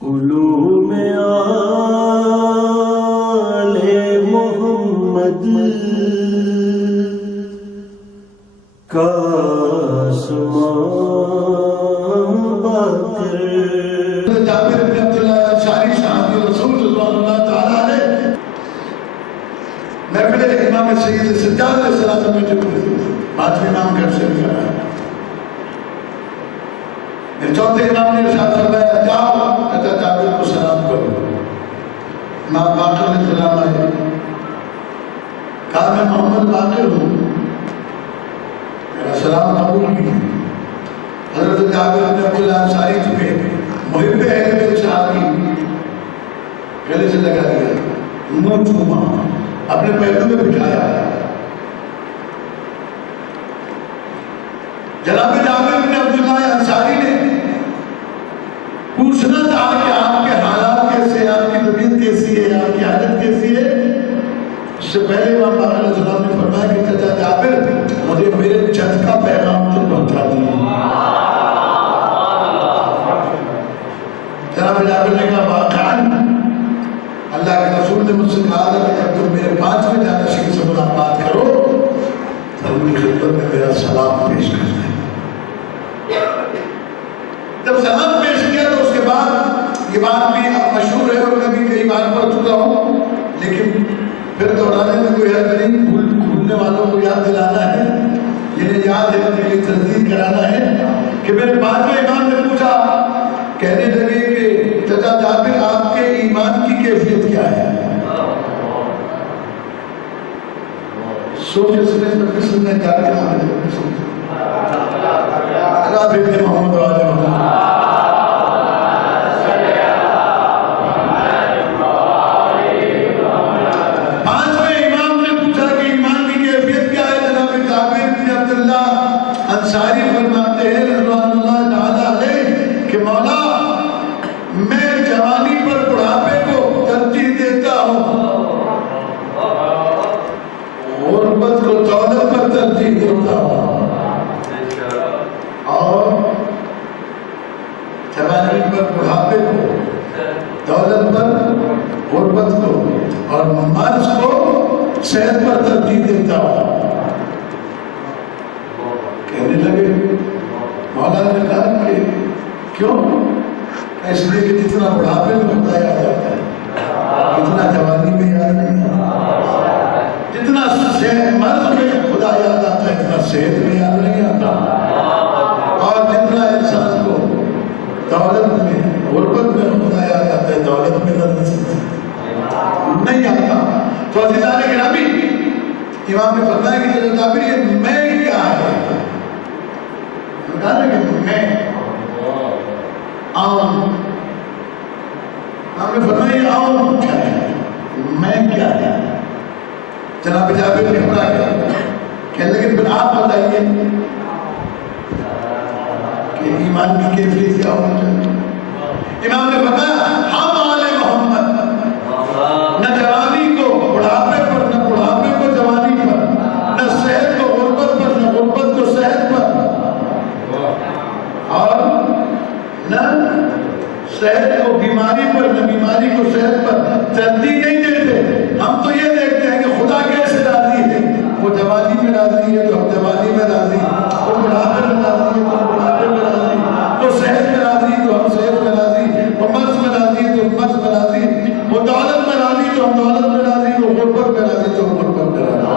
علوم آل محمد کا آسمان باقر۔ جابر بن عبداللہ انصاری صحابی رسول رضوان اللہ تعالیٰ علیہ محفل امام سید سجاد علیہ السلام میں جب پانچویں امام گھر سے نکلا ہے، پھر چوتھے امام نے ارشاد فرمایا جاؤ چچا جابر کو سلام کرو۔ امام باقر علیہ السلام آئے، کہا میں محمد باقر ہوں، میرا سلام قبول کیا۔ حضرت جابر بن عبداللہ انصاری چکے محب اہل بیت صحابی گلے سے لگا دیا، منہ چوما، اپنے پہلو میں بٹھایا۔ جناب جابر بن عبداللہ انصاری نے پوچھنا تھا کہ آپ کے حالات کیسے ہیں، آپ کی طبیعت کیسی ہے، آپ کی حالت کیسی ہے۔ اس سے پہلے امام باقر علیہ السلام نے فرمایا کہ چچا جابر مجھے میرے جد کا پیغام تک پہنچا دیے۔ جناب جابر نے کہا واقعاً اللہ کے رسول نے مجھ سے کہا تھا کہ جب تم میرے پانچویں جانشین سے ملاقات کرو تو ان کی خدمت میں میرا سلام پیش کرنا ہے۔ جب سلام پیش کیا تو اس کے بعد یہ بات بھی اب مشہور ہے اور میں بھی کئی بار پڑھ چکا ہوں، لیکن پھر دہرانے میں کوئی حرج نہیں، بھولنے والوں کو یاد دلانا ہے، جنہیں یاد ہے ان کے لیے تجدید کرانا ہے کہ میرے پانچویں امام نے پوچھا، کہنے لگے کہ چچا جابر آپ کے ایمان کی کیفیت کیا ہے؟ سوچے سمجھ میں سننے جا کے آنے رب ابن محمد والے پانچویں امام نے پوچھا کہ ایمان کی کیفیت کیا ہے؟ جناب جابر بن عبداللہ انصاری فرماتے ہیں رضوان اللہ تعالیٰ علیہ کہ مولا میں جوانی پر بڑھاپے کو ترجیح دیتا ہوں، غربت کو دولت پر ترجیح دیتا ہوں، اور جوانی پر بڑھاپے کو، دولت پر غربت کو، اور مرض کو صحت پر ترجیح دیتا ہوں۔ کہنے لگے مولا نے کہا کہ کیوں؟ اس لیے کہ جتنا بڑھاپے میں خدا یاد آتا ہے اتنا جوانی میں یاد نہیں آتا، جتنا مرض میں خدا یاد آتا ہے اتنا صحت میں یاد نہیں آتا، اور جتنا انسان کو دولت میں غربت میں خدا یاد آتا ہے دولت میں نہیں آتا۔ تو عزیزان گرامی امام نے فرمایا کہ چلو جابر یہ میں کیا ہے؟ بتا رہے کہ میں آؤں، ہم نے فرمایا یہ آؤں کیا ہے، میں کیا ہے؟ جناب جابر نے پڑھا کیا کہنے لگے پھر آپ بتائیے کہ ایمان کی کیفیت کیا ہونا چاہیے؟ امام نے فرمایا ہم آل محمد نہ جوانی کو بڑھاپے پر، نہ بڑھاپے کو جوانی پر، نہ صحت کو غربت پر، نہ غربت کو صحت پر، اور نہ صحت کو بیماری پر، نہ بیماری کو صحت پر ترجیح نہیں دیتے۔ ہم تو یہ دیکھتے ہیں کہ خدا کیسے راضی ہے، وہ جوانی میں راضی ہے تو ہم جوانی میں راضی، وہ بڑھاپے میں راضی ہے تو ہم بڑھاپے میں راضی، وہ صحت میں راضی تو ہم صحت میں راضی، وہ مرض میں راضی تو ہم مرض میں راضی، وہ دولت میں راضی تو ہم دولت میں راضی، وہ غربت میں راضی تو ہم غربت میں راضی۔